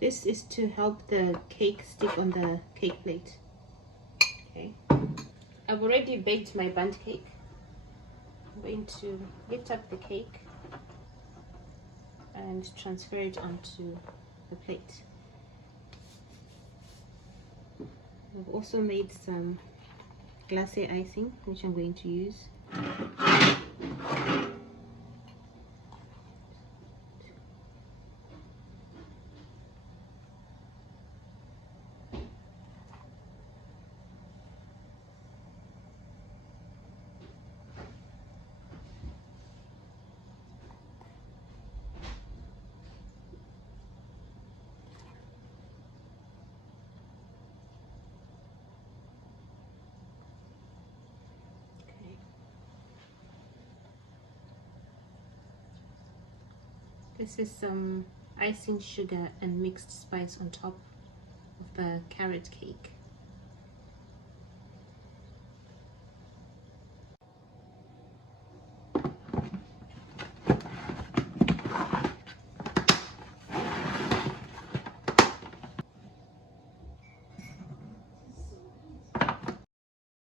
This is to help the cake stick on the cake plate. Okay, I've already baked my bundt cake. I'm going to lift up the cake and transfer it onto the plate. I've also made some glacé icing, which I'm going to use. This is some icing sugar and mixed spice on top of the carrot cake.